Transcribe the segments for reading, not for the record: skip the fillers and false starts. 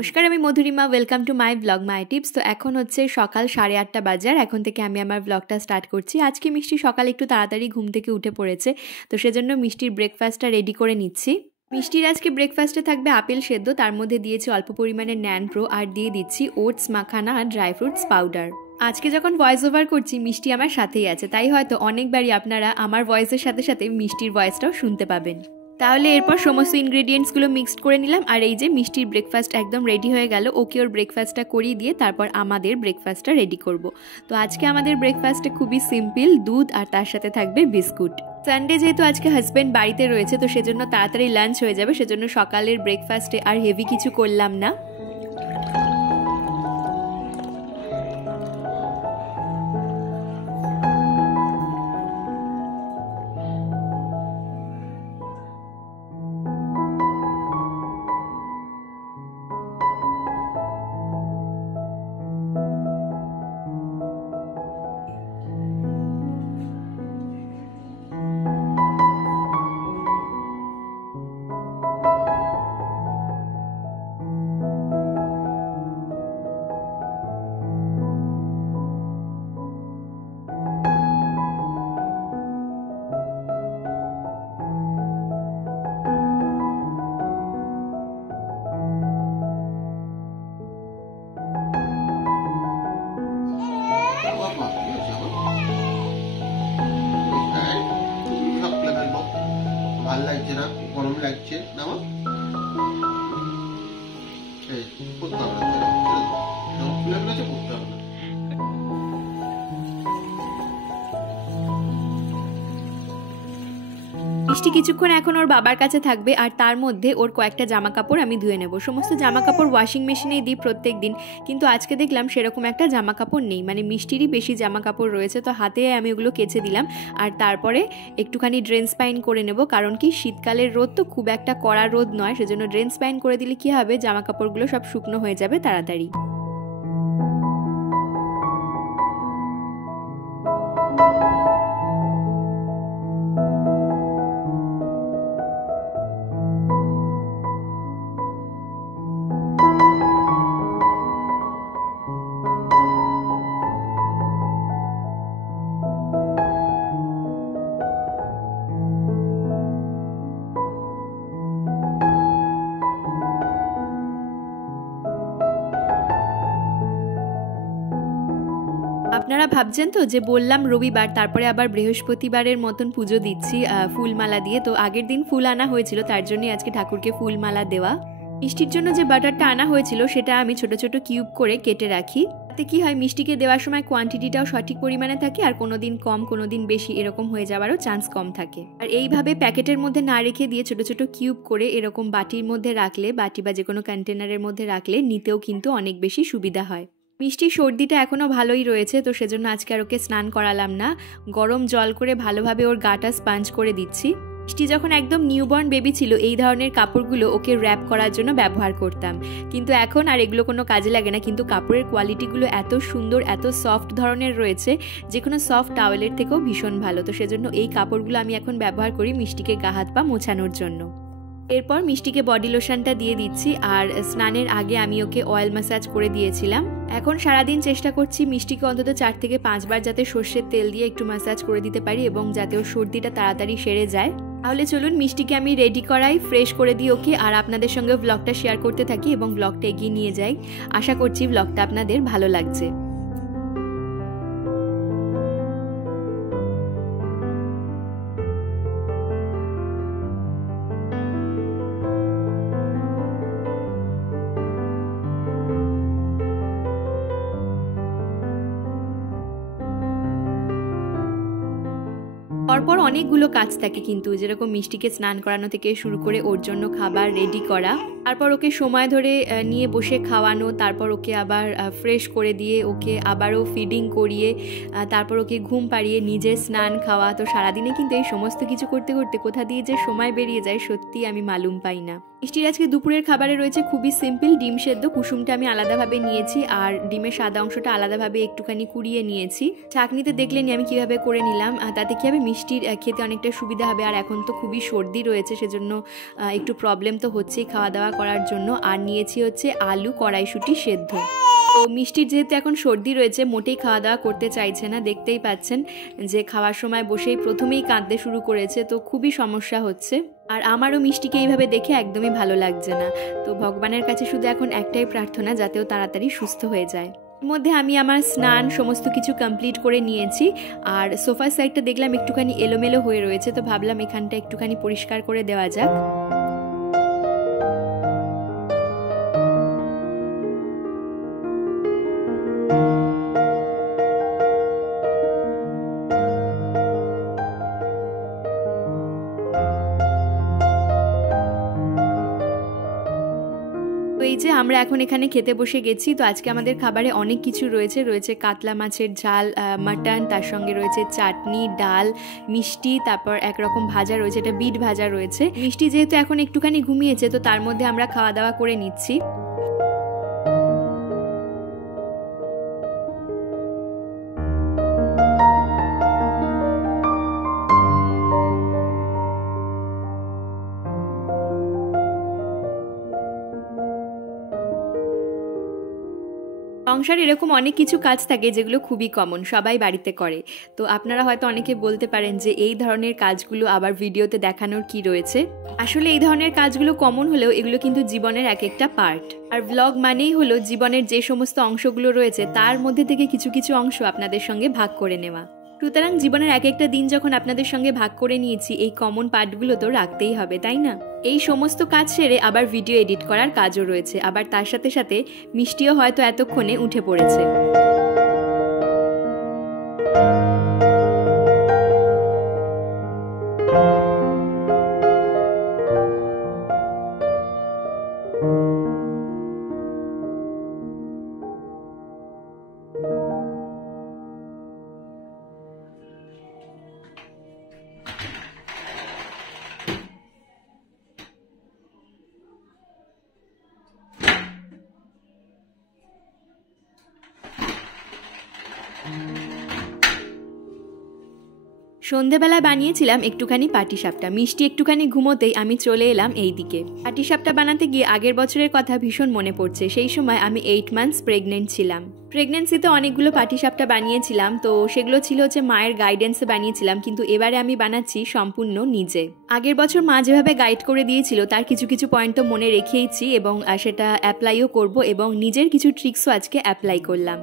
নমস্কার, আমি Madhurima. Welcome to my blog my tips. তো এখন হচ্ছে সকাল 8:30 বাজার। এখন থেকে আমি আমার ব্লগটা স্টার্ট করছি। আজকে মিষ্টি সকালে একটু তাড়াতাড়ি ঘুম থেকে উঠে পড়েছে, তো সেজন্য মিষ্টির ব্রেকফাস্টটা রেডি করে নিচ্ছি। মিষ্টির আজকে ব্রেকফাস্টে থাকবে আপেল সেদ্ধ, তার মধ্যে দিয়েছি অল্প পরিমাণে ন্যান প্রো, আর দিয়ে দিচ্ছি ওটস মাখানা আর ড্রাই ফ্রুটস পাউডার। আজকে যখন ভয়েস ওভার করছি মিষ্টি আমার সাথেই আছে, তাই হয়তো অনেকবারই আপনারা আমার ভয়েসের সাথে সাথে মিষ্টির ভয়েসটাও শুনতে পাবেন। তাহলে এরপর সমস্ত ইনগ্রেডিয়েন্টসগুলো মিক্সড করে নিলাম, আর এই যে মিষ্টির ব্রেকফাস্ট একদম রেডি হয়ে গেল। ওকে ওর ব্রেকফাস্টটা করিয়ে দিয়ে তারপর আমাদের ব্রেকফাস্টটা রেডি করব। তো আজকে আমাদের ব্রেকফাস্টে খুবই সিম্পল, দুধ আর তার সাথে থাকবে বিস্কুট। সানডে যেহেতু আজকে হাজব্যান্ড বাড়িতে রয়েছে, তো সেজন্য তাড়াতাড়ি লাঞ্চ হয়ে যাবে, সেজন্য সকালের ব্রেকফাস্টে আর হেভি কিছু করলাম না। ভাল লাগছে না, গরম লাগছে না, করতে হবে না, খুলে ফেলেছে, করতে হবে না। মিষ্টি কিছুক্ষণ এখন ওর বাবার কাছে থাকবে, আর তার মধ্যে ওর কয়েকটা জামা কাপড় আমি ধুয়ে নেব। সমস্ত জামা কাপড় ওয়াশিং মেশিনেই দিই প্রত্যেক দিন, কিন্তু আজকে দেখলাম সেরকম একটা জামা কাপড় নেই, মানে মিষ্টিরই বেশি জামা কাপড় রয়েছে। তো হাতে আমি ওগুলো কেচে দিলাম, আর তারপরে একটুখানি ড্রেন স্পাইন করে নেব, কারণ কি শীতকালের রোদ তো খুব একটা কড়া রোদ নয়, সেজন্য ড্রেন স্পাইন করে দিলে কি হবে, জামা কাপড়গুলো সব শুকনো হয়ে যাবে তাড়াতাড়ি। আপনারা ভাবছেন তো যে বললাম রবিবার, তারপরে আবার বৃহস্পতিবারের মতন পুজো দিচ্ছি ফুলমালা দিয়ে। তো আগের দিন ফুল আনা হয়েছিল, তার জন্যই আজকে ঠাকুরকে ফুলমালা দেওয়া। মিষ্টির জন্য যে বাটারটা আনা হয়েছিল সেটা আমি ছোট ছোট কিউব করে কেটে রাখি, তাতে কি হয় মিষ্টিকে দেওয়ার সময় কোয়ান্টিটিটাও সঠিক পরিমাণে থাকে, আর কোনোদিন কম কোনোদিন বেশি এরকম হয়ে যাওয়ারও চান্স কম থাকে। আর এইভাবে প্যাকেটের মধ্যে না রেখে দিয়ে ছোট ছোট কিউব করে এরকম বাটির মধ্যে রাখলে, বাটি বা যে কোনো কন্টেনারের মধ্যে রাখলে নিতেও কিন্তু অনেক বেশি সুবিধা হয়। মিষ্টির সর্দিটা এখনও ভালোই রয়েছে, তো সেজন্য আজকে আর ওকে স্নান করালাম না। গরম জল করে ভালোভাবে ওর গাটা স্পঞ্জ করে দিচ্ছি। মিষ্টি যখন একদম নিউবর্ন বেবি ছিল, এই ধরনের কাপড়গুলো ওকে র্যাপ করার জন্য ব্যবহার করতাম, কিন্তু এখন আর এগুলো কোনো কাজে লাগে না। কিন্তু কাপড়ের কোয়ালিটিগুলো এত সুন্দর, এত সফট ধরনের রয়েছে, যে কোনো সফট টাওয়েলের থেকেও ভীষণ ভালো। তো সেজন্য এই কাপড়গুলো আমি এখন ব্যবহার করি মিষ্টিকে গা হাত পা মোছানোর জন্য। এরপর মিষ্টিকে বডি লোশনটা দিয়ে দিচ্ছি, আর স্নানের আগে আমি ওকে অয়েল ম্যাসাজ করে দিয়েছিলাম। এখন সারাদিন চেষ্টা করছি মিষ্টিকে অন্তত 4 থেকে 5 বার যাতে সর্ষের তেল দিয়ে একটু ম্যাসাজ করে দিতে পারি, এবং যাতে ওর সর্দিটা তাড়াতাড়ি সেরে যায়। তাহলে চলুন মিষ্টিকে আমি রেডি করাই, ফ্রেশ করে দিই ওকে, আর আপনাদের সঙ্গে ব্লগটা শেয়ার করতে থাকি এবং ব্লগটা এগিয়ে নিয়ে যাই। আশা করছি ব্লগটা আপনাদের ভালো লাগছে। পরপর অনেকগুলো কাজ থাকে কিন্তু, যেরকম মিষ্টিকে স্নান করানো থেকে শুরু করে ওর জন্য খাবার রেডি করা, তারপর ওকে সময় ধরে নিয়ে বসে খাওয়ানো, তারপর ওকে আবার ফ্রেশ করে দিয়ে ওকে আবারও ফিডিং করিয়ে, তারপর ওকে ঘুম পাড়িয়ে নিজের স্নান খাওয়া। তো সারাদিনে কিন্তু এই সমস্ত কিছু করতে করতে কোথা দিয়ে যে সময় বেরিয়ে যায় সত্যি আমি মালুম পাই না। মিষ্টির আজকে দুপুরের খাবারে রয়েছে খুবই সিম্পল ডিম সেদ্ধ। কুসুমটা আমি আলাদাভাবে নিয়েছি আর ডিমের সাদা অংশটা আলাদাভাবে একটুখানি কুড়িয়ে নিয়েছি। চাকনিতে দেখলেনি আমি কিভাবে করে নিলাম, তাতে কি হবে মিষ্টির খেতে অনেকটা সুবিধা হবে। আর এখন তো খুবই সর্দি রয়েছে, সেজন্য একটু প্রবলেম তো হচ্ছেই খাওয়া দাওয়া করার জন্য। আর নিয়েছি হচ্ছে আলু কড়াইশুঁটি সেদ্ধ। তো মিষ্টির যেহেতু এখন সর্দি রয়েছে, মোটেই খাওয়া দাওয়া করতে চাইছে না, দেখতেই পাচ্ছেন যে খাওয়ার সময় বসেই প্রথমেই কাঁদতে শুরু করেছে, তো খুবই সমস্যা হচ্ছে। আর আমারও মিষ্টিকে এইভাবে দেখে একদমই ভালো লাগছে না। তো ভগবানের কাছে শুধু এখন একটাই প্রার্থনা, যাতেও তাড়াতাড়ি সুস্থ হয়ে যায়। এর মধ্যে আমি আমার স্নান সমস্ত কিছু কমপ্লিট করে নিয়েছি। আর সোফার সাইডটা দেখলাম একটুখানি এলোমেলো হয়ে রয়েছে, তো ভাবলাম এখানটা একটুখানি পরিষ্কার করে দেওয়া যাক। তো এই যে আমরা এখন এখানে খেতে বসে গেছি। তো আজকে আমাদের খাবারে অনেক কিছু রয়েছে কাতলা মাছের ঝাল, মাটন, তার সঙ্গে রয়েছে চাটনি, ডাল, মিষ্টি, তারপর একরকম ভাজা রয়েছে, এটা বিট ভাজা রয়েছে। মিষ্টি যেহেতু এখন একটুখানি ঘুমিয়েছে, তো তার মধ্যে আমরা খাওয়া দাওয়া করে নিচ্ছি। সংসারে এরকম অনেক কিছু কাজ থাকে যেগুলো খুবই কমন, সবাই বাড়িতে করে। তো আপনারা হয়তো অনেকে বলতে পারেন যে এই ধরনের কাজগুলো আবার ভিডিওতে দেখানোর কি রয়েছে। আসলে এই ধরনের কাজগুলো কমন হলেও এগুলো কিন্তু জীবনের এক একটা পার্ট। আর ব্লগ মানেই হলো জীবনের যে সমস্ত অংশগুলো রয়েছে তার মধ্যে থেকে কিছু কিছু অংশ আপনাদের সঙ্গে ভাগ করে নেওয়া। সুতরাং জীবনের এক একটা দিন যখন আপনাদের সঙ্গে ভাগ করে নিয়েছি, এই কমন পার্টগুলো তো রাখতেই হবে, তাই না? এই সমস্ত কাজ সেরে আবার ভিডিও এডিট করার কাজও রয়েছে, আবার তার সাথে সাথে মিষ্টিও হয়তো এতক্ষণে উঠে পড়েছে। সন্ধেবেলায় বানিয়েছিলাম একটুখানি পাটিসাপটা। মিষ্টি একটুখানি ঘুমোতেই আমি চলে এলাম এই দিকে। পাটিসাপটা বানাতে গিয়ে আগের বছরের কথা ভীষণ মনে পড়ছে। সেই সময় আমি 8 মান্থস প্রেগনেন্ট ছিলাম। প্রেগনেন্সিতে অনেকগুলো পাটিসাপটা বানিয়েছিলাম, তো সেগুলো ছিল হচ্ছে মায়ের গাইডেন্সে বানিয়েছিলাম, কিন্তু এবারে আমি বানাচ্ছি সম্পূর্ণ নিজে। আগের বছর মা যেভাবে গাইড করে দিয়েছিল তার কিছু কিছু পয়েন্ট তো মনে রেখেইছি এবং সেটা অ্যাপ্লাইও করব, এবং নিজের কিছু ট্রিক্সও আজকে অ্যাপ্লাই করলাম।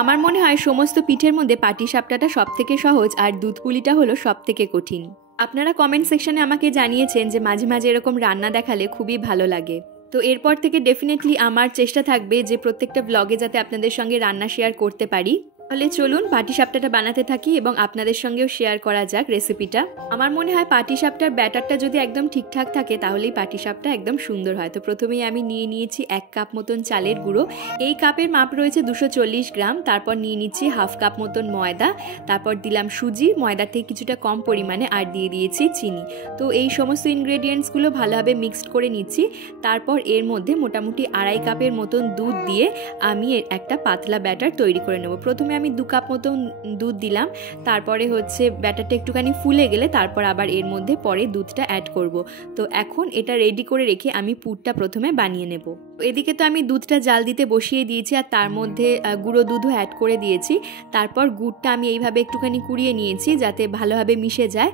আমার মনে হয় সমস্ত পিঠের মধ্যে পাটিসাপটাটা সব থেকে সহজ আর দুধ পুলিটা হলো সব থেকে কঠিন। আপনারা কমেন্ট সেকশনে আমাকে জানিয়েছেন যে মাঝে মাঝে এরকম রান্না দেখালে খুবই ভালো লাগে। তো এরপর থেকে ডেফিনেটলি আমার চেষ্টা থাকবে যে প্রত্যেকটা ব্লগে যাতে আপনাদের সঙ্গে রান্না শেয়ার করতে পারি। তাহলে চলুন পাটিসাপটাটা বানাতে থাকি এবং আপনাদের সঙ্গেও শেয়ার করা যাক রেসিপিটা। আমার মনে হয় পাটিসাপটার ব্যাটারটা যদি একদম ঠিকঠাক থাকে তাহলেই পাটিসাপটা একদম সুন্দর হয়। তো প্রথমেই আমি নিয়ে নিয়েছি 1 কাপ মতন চালের গুঁড়ো। এই কাপের মাপ রয়েছে 240 গ্রাম। তারপর নিয়ে নিচ্ছি 1/2 কাপ মতন ময়দা, তারপর দিলাম সুজি, ময়দার থেকে কিছুটা কম পরিমাণে, আর দিয়ে দিয়েছি চিনি। তো এই সমস্ত ইনগ্রেডিয়েন্টসগুলো ভালোভাবে মিক্সড করে নিচ্ছি। তারপর এর মধ্যে মোটামুটি 2.5 কাপের মতন দুধ দিয়ে আমি একটা পাতলা ব্যাটার তৈরি করে নেব। প্রথমে আমি 2 কাপ মতন দুধ দিলাম, তারপরে হচ্ছে ব্যাটারটা একটুখানি ফুলে গেলে তারপর আবার এর মধ্যে পরে দুধটা অ্যাড করব। তো এখন এটা রেডি করে রেখে আমি পুরটা প্রথমে বানিয়ে নেব। এদিকে তো আমি দুধটা জাল দিতে বসিয়ে দিয়েছি আর তার মধ্যে গুঁড়ো দুধও অ্যাড করে দিয়েছি। তারপর গুড়টা আমি এইভাবে একটুখানি কুড়িয়ে নিয়েছি যাতে ভালোভাবে মিশে যায়।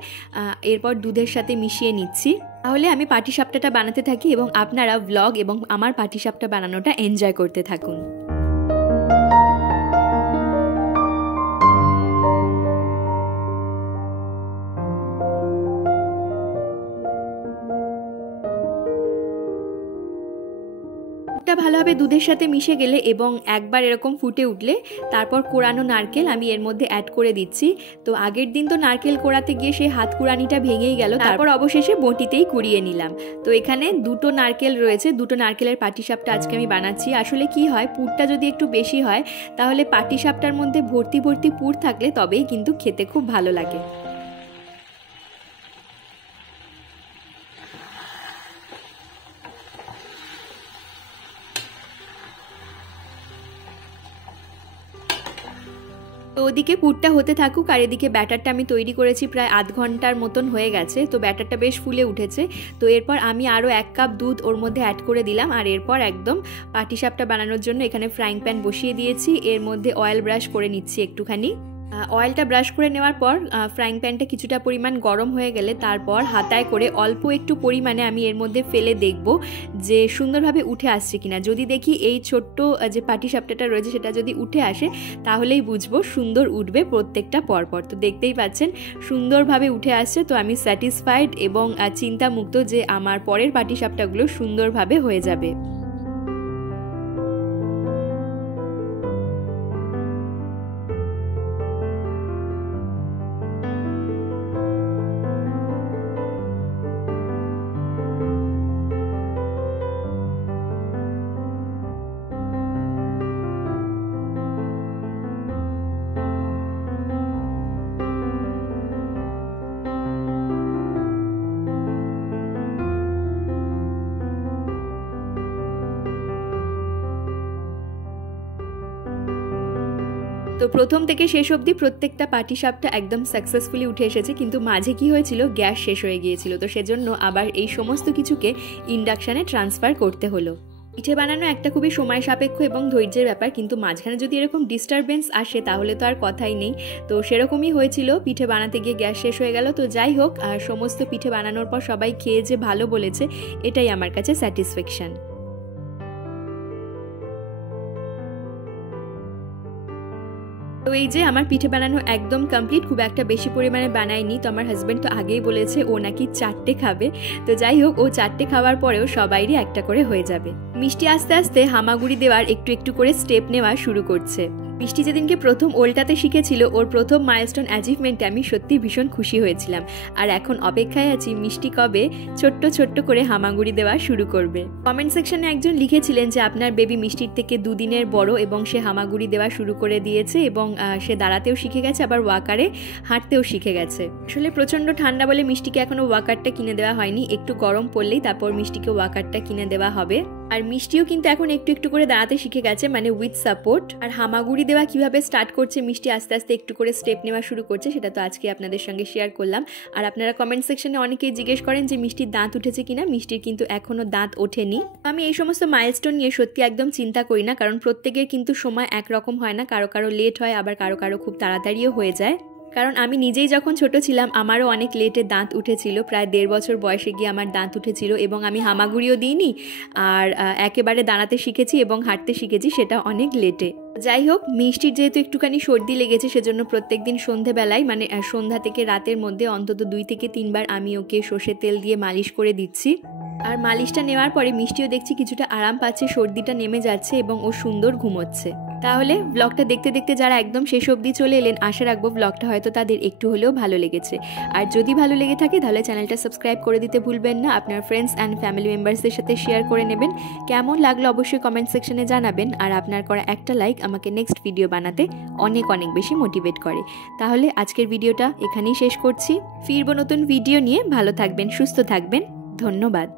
এরপর দুধের সাথে মিশিয়ে নিচ্ছি। তাহলে আমি পাটিসাপটাটা বানাতে থাকি এবং আপনারা ব্লগ এবং আমার পাটিসাপটা বানানোটা এনজয় করতে থাকুন। ভালোভাবে দুধের সাথে মিশে গেলে এবং একবার এরকম ফুটে উঠলে তারপর কোড়ানো নারকেল আমি এর মধ্যে অ্যাড করে দিচ্ছি। তো আগের দিন তো নারকেল কোড়াতে গিয়ে সেই হাত কুড়ানিটা ভেঙেই গেল, তারপর অবশেষে বটিতেই কুড়িয়ে নিলাম। তো এখানে 2টো নারকেল রয়েছে, 2টো নারকেলের পাটিসাপটা আজকে আমি বানাচ্ছি। আসলে কি হয়, পুরটা যদি একটু বেশি হয় তাহলে পাটিসাপটার মধ্যে ভর্তি ভর্তি পুর থাকলে তবেই কিন্তু খেতে খুব ভালো লাগে। তো ওদিকে পুরটা হতে থাকুক, আর এদিকে ব্যাটারটা আমি তৈরি করেছি প্রায় আধ ঘন্টার মতন হয়ে গেছে। তো ব্যাটারটা বেশ ফুলে উঠেছে। তো এরপর আমি আরও 1 কাপ দুধ ওর মধ্যে অ্যাড করে দিলাম, আর এরপর একদম পাটিসাপটা বানানোর জন্য এখানে ফ্রাইং প্যান বসিয়ে দিয়েছি। এর মধ্যে অয়েল ব্রাশ করে নিচ্ছি একটুখানি। অয়েলটা ব্রাশ করে নেওয়ার পর ফ্রাইং প্যানটা কিছুটা পরিমাণ গরম হয়ে গেলে তারপর হাতায় করে অল্প একটু পরিমাণে আমি এর মধ্যে ফেলে দেখব যে সুন্দরভাবে উঠে আসছে কিনা। যদি দেখি এই ছোট্ট যে পাটিসাপটাটা রয়েছে সেটা যদি উঠে আসে তাহলেই বুঝবো সুন্দর উঠবে প্রত্যেকটা পরপর। তো দেখতেই পাচ্ছেন সুন্দরভাবে উঠে আসছে। তো আমি স্যাটিসফাইড এবং চিন্তামুক্ত যে আমার পরের পাটিসাপটাগুলো সুন্দরভাবে হয়ে যাবে। তো প্রথম থেকে শেষ অবধি প্রত্যেকটা পাটিসাপটা একদম সাকসেসফুলি উঠে এসেছে, কিন্তু মাঝে কি হয়েছিল, গ্যাস শেষ হয়ে গিয়েছিল। তো সেজন্য আবার এই সমস্ত কিছুকে ইন্ডাকশানে ট্রান্সফার করতে হলো। পিঠে বানানো একটা খুবই সময় সাপেক্ষ এবং ধৈর্যের ব্যাপার, কিন্তু মাঝখানে যদি এরকম ডিস্টারবেন্স আসে তাহলে তো আর কথাই নেই। তো সেরকমই হয়েছিল, পিঠে বানাতে গিয়ে গ্যাস শেষ হয়ে গেল। তো যাই হোক, সমস্ত পিঠে বানানোর পর সবাই খেয়ে যে ভালো বলেছে এটাই আমার কাছে স্যাটিসফ্যাকশন। তো এই যে আমার পিঠে বানানো একদম কমপ্লিট, খুব একটা বেশি পরিমাণে বানাইনি। তো আমার হাজব্যান্ড তো আগেই বলেছে ও নাকি 4টে খাবে। তো যাই হোক, ও 4টে খাওয়ার পরেও সবাইরই একটা করে হয়ে যাবে। মিষ্টি আস্তে আস্তে হামাগুড়ি দেওয়ার একটু একটু করে স্টেপ নেওয়া শুরু করছে। মিষ্টি যেদিনকে প্রথম ওল্টাতে শিখেছিল, ওর প্রথম মাইলস্টোন অ্যাচিভমেন্টে আমি সত্যি ভীষণ খুশি হয়েছিলাম। আর এখন অপেক্ষায় আছি মিষ্টি কবে ছোট্ট ছোট্ট করে হামাগুড়ি দেওয়া শুরু করবে। কমেন্ট সেকশনে একজন লিখেছিলেন যে আপনার বেবি মিষ্টির থেকে 2 দিনের বড় এবং সে হামাগুড়ি দেওয়া শুরু করে দিয়েছে এবং সে দাঁড়াতেও শিখে গেছে, আবার ওয়াকারে হাঁটতেও শিখে গেছে। আসলে প্রচণ্ড ঠান্ডা বলে মিষ্টিকে এখনও ওয়াকারটা কিনে দেওয়া হয়নি, একটু গরম পড়লেই তারপর মিষ্টিকে ওয়াকারটা কিনে দেওয়া হবে। আর মিষ্টিও কিন্তু এখন একটু একটু করে দাঁড়াতে শিখে গেছে, মানে উইথ সাপোর্ট। আর হামাগুড়ি দেওয়া কিভাবে স্টার্ট করছে মিষ্টি আস্তে আস্তে একটু করে স্টেপ নেওয়া শুরু করছে, সেটা তো আজকে আপনাদের সঙ্গে শেয়ার করলাম। আর আপনারা কমেন্ট সেকশনে অনেকেই জিজ্ঞেস করেন যে মিষ্টির দাঁত উঠেছে কিনা। মিষ্টির কিন্তু এখনও দাঁত ওঠেনি। আমি এই সমস্ত মাইলস্টোন নিয়ে সত্যি একদম চিন্তা করি না, কারণ প্রত্যেকের কিন্তু সময় একরকম হয় না, কারো কারো লেট হয়, আবার কারো কারো খুব তাড়াতাড়িও হয়ে যায়। কারণ আমি নিজেই যখন ছোট ছিলাম আমারও অনেক লেটে দাঁত উঠেছিল, প্রায় 1.5 বছর বয়সে গিয়ে আমার দাঁত উঠেছিল এবং আমি হামাগুড়িও দিইনি, আর একেবারে দাঁড়াতে শিখেছি এবং হাঁটতে শিখেছি সেটা অনেক লেটে। যাই হোক, মিষ্টির যেহেতু একটুখানি সর্দি লেগেছে সেজন্য প্রত্যেকদিন সন্ধেবেলায়, মানে সন্ধ্যা থেকে রাতের মধ্যে অন্তত 2 থেকে 3 বার আমি ওকে সর্ষের তেল দিয়ে মালিশ করে দিচ্ছি। আর মালিশটা নেওয়ার পরে মিষ্টিও দেখছি কিছুটা আরাম পাচ্ছে, সর্দিটা নেমে যাচ্ছে এবং ও সুন্দর ঘুমোচ্ছে। তাহলে ব্লগটা দেখতে দেখতে যারা একদম শেষ অবধি চলে এলেন, আশা রাখবো ব্লগটা হয়তো তাদের একটু হলেও ভালো লেগেছে। আর যদি ভালো লেগে থাকে তাহলে চ্যানেলটা সাবস্ক্রাইব করে দিতে ভুলবেন না। আপনার ফ্রেন্ডস অ্যান্ড ফ্যামিলি মেম্বার্সদের সাথে শেয়ার করে নেবেন। কেমন লাগলো অবশ্যই কমেন্ট সেকশনে জানাবেন। আর আপনার করা একটা লাইক আমাকে নেক্সট ভিডিও বানাতে অনেক অনেক বেশি মোটিভেট করে। তাহলে আজকের ভিডিওটা এখানেই শেষ করছি। ফিরবো নতুন ভিডিও নিয়ে। ভালো থাকবেন, সুস্থ থাকবেন। ধন্যবাদ।